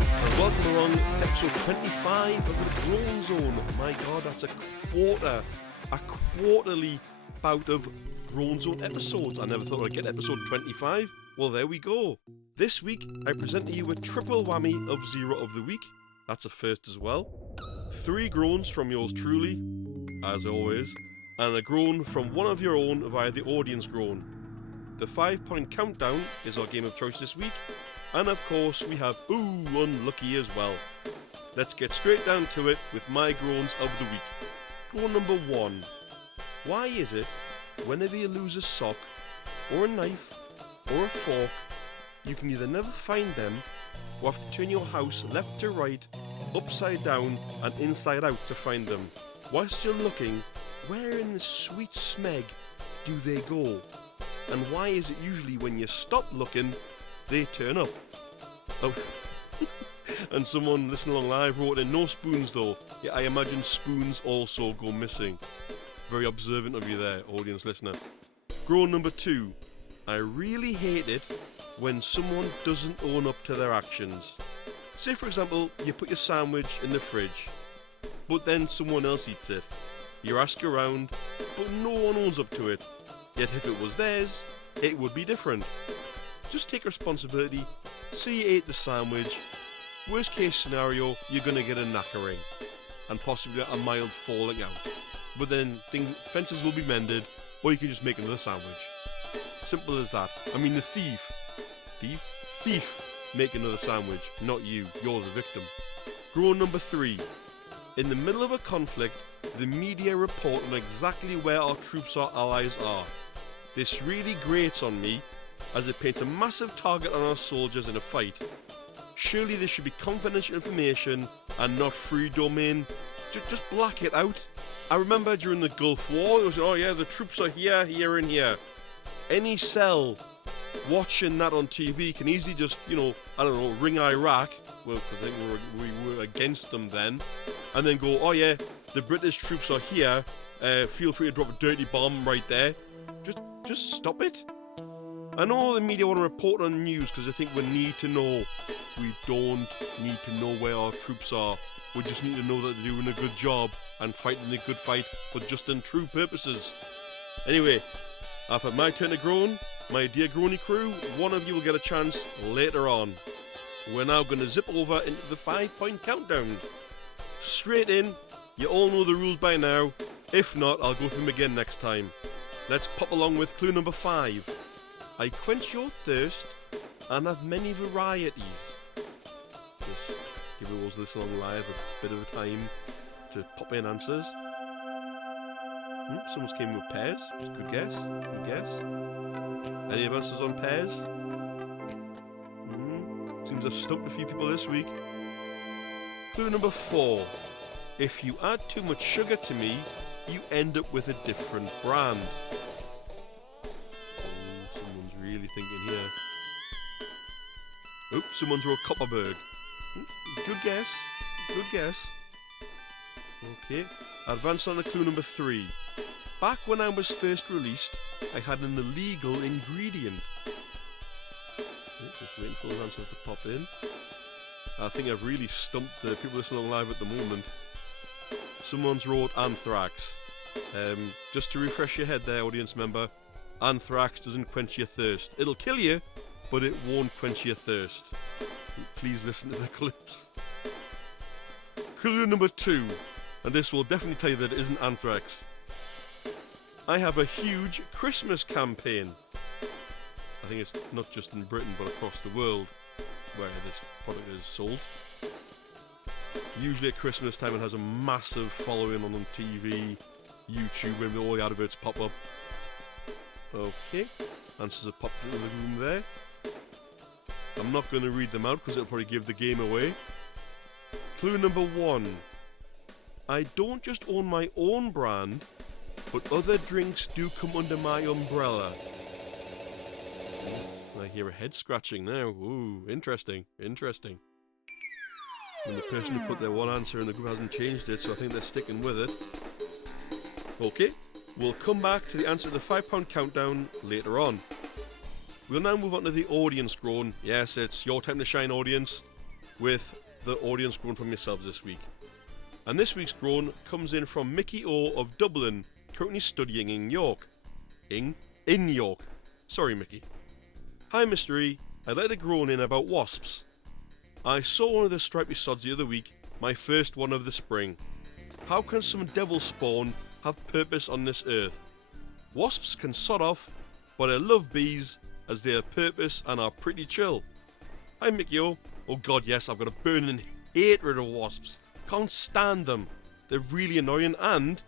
And welcome along to episode 25 of the Groan Zone. My god, that's a quarterly bout of Groan Zone episodes. I never thought I'd get episode 25. Well, there we go. This week, I present to you a triple whammy of Zero of the Week. That's a first as well. 3 groans from yours truly, as always, and a groan from one of your own via the audience groan. The 5-point countdown is our game of choice this week, and of course we have Ooh Unlucky as well. Let's get straight down to it with my groans of the week. Groan number 1. Why is it whenever you lose a sock, or a knife, or a fork, you can either never find them, or have to turn your house left to right, upside down and inside out to find them? Whilst you're looking, where in the sweet smeg do they go? And why is it usually when you stop looking, they turn up? Oh, and someone listening along live wrote in, no spoons though. Yeah, I imagine spoons also go missing. Very observant of you there, audience listener. Groan number 2. I really hate it when someone doesn't own up to their actions. Say for example, you put your sandwich in the fridge, but then someone else eats it. You ask around, but no one owns up to it. Yet if it was theirs, it would be different. Just take responsibility, say you ate the sandwich. Worst case scenario, you're going to get a knackering, and possibly a mild falling out. But then fences will be mended, or you can just make another sandwich. Simple as that. I mean the thief, make another sandwich, not you, you're the victim. Groan number 3. In the middle of a conflict, the media report on exactly where our troops or allies are. This really grates on me, as it paints a massive target on our soldiers in a fight. Surely this should be confidential information and not free domain. Just black it out. I remember during the Gulf War, it was, oh yeah, the troops are here, here and here. Any cell watching that on TV can easily just, ring Iraq, well, because I think we were against them then, and then go, oh yeah, the British troops are here, feel free to drop a dirty bomb right there. Just stop it. I know the media want to report on news because they think we need to know. We don't need to know where our troops are. We just need to know that they're doing a good job and fighting a good fight for just and true purposes. Anyway, I've had my turn to groan. My dear groany crew, one of you will get a chance later on. We're now going to zip over into the 5-point countdown. Straight in. You all know the rules by now. If not, I'll go through them again next time. Let's pop along with clue number 5. I quench your thirst and have many varieties. Just give those listening live a bit of a time to pop in answers. Someone's came with pears. Good guess. Good guess. Any of us is on pears? Seems I've stumped a few people this week. Clue number 4. If you add too much sugar to me, you end up with a different brand. Someone's really thinking here. Oh, someone's wrote Copperberg. Good guess. Good guess. Okay. Advance on to clue number 3. Back when I was first released, I had an illegal ingredient. Just waiting for those answers to pop in. I think I've really stumped the people listening on live at the moment. Someone's wrote anthrax. Just to refresh your head there, audience member, anthrax doesn't quench your thirst. It'll kill you, but it won't quench your thirst. Please listen to the clips. Clue number 2, and this will definitely tell you that it isn't anthrax. I have a huge Christmas campaign. I think it's not just in Britain but across the world where this product is sold. Usually at Christmas time it has a massive following on TV, YouTube, when all the adverts pop up. Okay, answers are popped into the room there. I'm not going to read them out because it'll probably give the game away. Clue number 1. I don't just own my own brand, but other drinks do come under my umbrella. I hear a head scratching now. Ooh, interesting, interesting. And the person who put their one answer in the group hasn't changed it, so I think they're sticking with it. Okay, we'll come back to the answer to the 5-pound countdown later on. We'll now move on to the audience groan. Yes, it's your time to shine, audience. with the audience groan from yourselves this week. And this week's groan comes in from Mickey O of Dublin, currently studying in York. In York. Sorry, Mickey. Hi, Mr. E. I'd like to groan in about wasps. I saw one of the stripy sods the other week, my first one of the spring. How can some devil spawn have purpose on this earth? Wasps can sod off, but I love bees as they have purpose and are pretty chill. Hi, Mickey O. Oh god, yes, I've got a burning hatred of wasps. Can't stand them. They're really annoying, and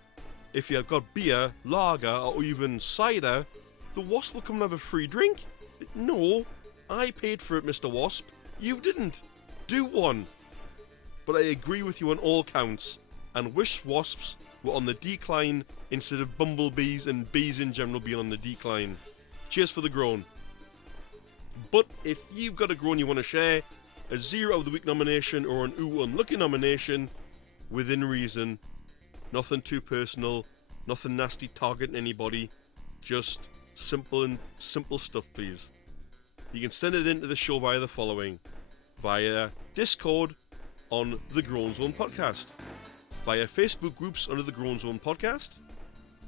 if you've got beer, lager, or even cider, the wasp will come and have a free drink. No, I paid for it, Mr. Wasp. You didn't. Do one. But I agree with you on all counts, and wish wasps were on the decline instead of bumblebees and bees in general being on the decline. Cheers for the groan. But if you've got a groan you want to share, a Zero of the Week nomination or an Ooh Unlucky nomination, within reason, nothing too personal, nothing nasty targeting anybody, just simple stuff, please. You can send it into the show via the following: via Discord on the Groan Zone podcast, via Facebook groups under the Groan Zone podcast.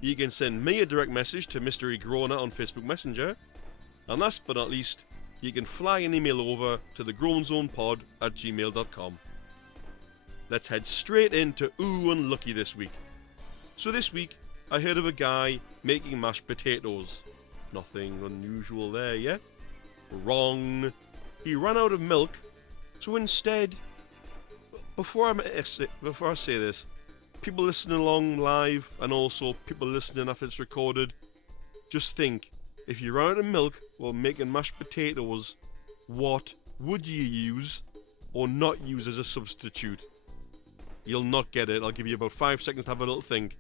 You can send me a direct message to Mystery Groaner on Facebook Messenger, and last but not least, you can fly an email over to thegroanzonepod@gmail.com. Let's head straight into Ooh Unlucky this week. So this week, I heard of a guy making mashed potatoes. Nothing unusual there yet. Wrong. He ran out of milk, so instead, before I say this, people listening along live and also people listening after it's recorded, just think, if you ran out of milk while making mashed potatoes, what would you use or not use as a substitute? You'll not get it. I'll give you about 5 seconds to have a little think.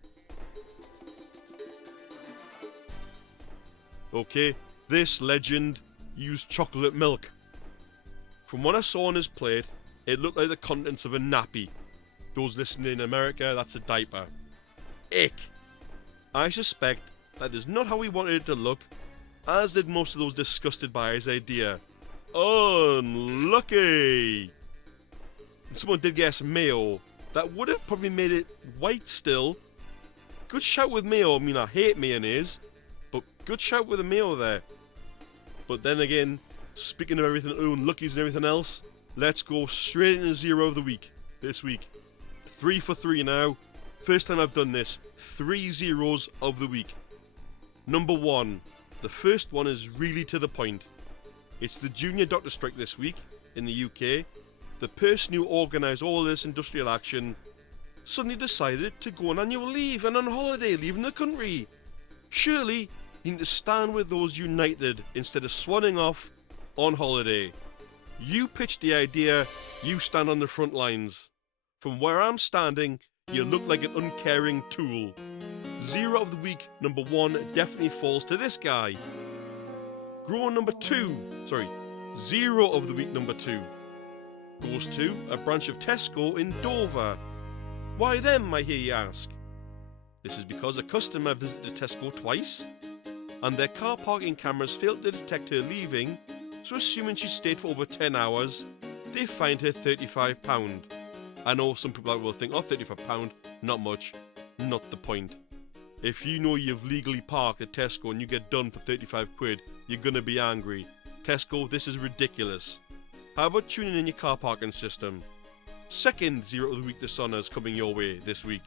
Okay, this legend used chocolate milk. From what I saw on his plate, it looked like the contents of a nappy. Those listening in America, that's a diaper. Ick! I suspect that is not how he wanted it to look, as did most of those disgusted by his idea. Unlucky! And someone did guess mayo. That would have probably made it white still. Good shout with mayo. I mean, I hate mayonnaise, but good shout with the mayo there. But then again, speaking of everything, unluckies and everything else, let's go straight into Zero of the Week this week. 3 for 3 now. First time I've done this. 3 zeros of the week. Number 1. The first one is really to the point. It's the junior doctor strike this week in the UK. The person who organised all this industrial action suddenly decided to go on annual leave and on holiday, leaving the country. Surely you need to stand with those united instead of swanning off on holiday. You pitched the idea, you stand on the front lines. From where I'm standing, you look like an uncaring tool. Zero of the week, number 1, definitely falls to this guy. Zero of the week, number 2, goes to a branch of Tesco in Dover. Why them, I hear you ask? This is because a customer visited Tesco twice, and their car parking cameras failed to detect her leaving, so assuming she stayed for over 10 hours, they fined her £35. I know some people out will think, oh, £35, not much. Not the point. If you know you've legally parked at Tesco and you get done for 35 quid, you're gonna be angry. Tesco, this is ridiculous. How about tuning in your car parking system? Second Zero of the Week dishonours coming your way this week.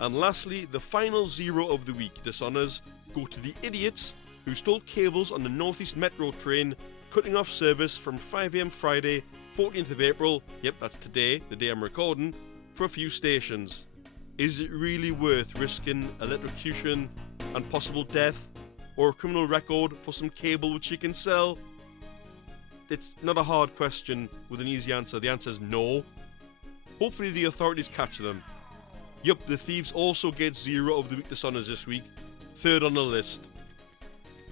And lastly, the final Zero of the Week dishonours go to the idiots who stole cables on the North East Metro train, cutting off service from 5 AM Friday, 14th of April, yep, that's today, the day I'm recording, for a few stations. Is it really worth risking electrocution and possible death, or a criminal record for some cable which you can sell? It's not a hard question with an easy answer. The answer is no. Hopefully the authorities catch them. Yup, the thieves also get Zero of the Week dishonours this week, third on the list.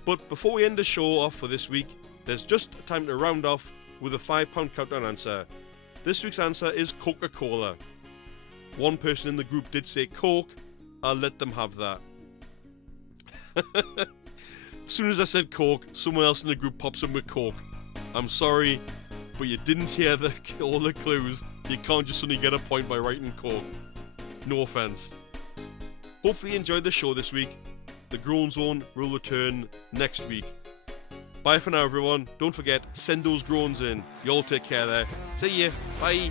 But before we end the show off for this week, there's just time to round off with a £5 countdown answer. This week's answer is Coca-Cola. One person in the group did say Coke. I'll let them have that. As soon as I said Coke, someone else in the group pops in with Coke. I'm sorry, but you didn't hear all the clues, you can't just suddenly get a point by writing Coke. No offence. Hopefully you enjoyed the show this week. The Groan Zone will return next week. Bye for now, everyone. Don't forget, send those groans in. You all take care there. See ya. Bye.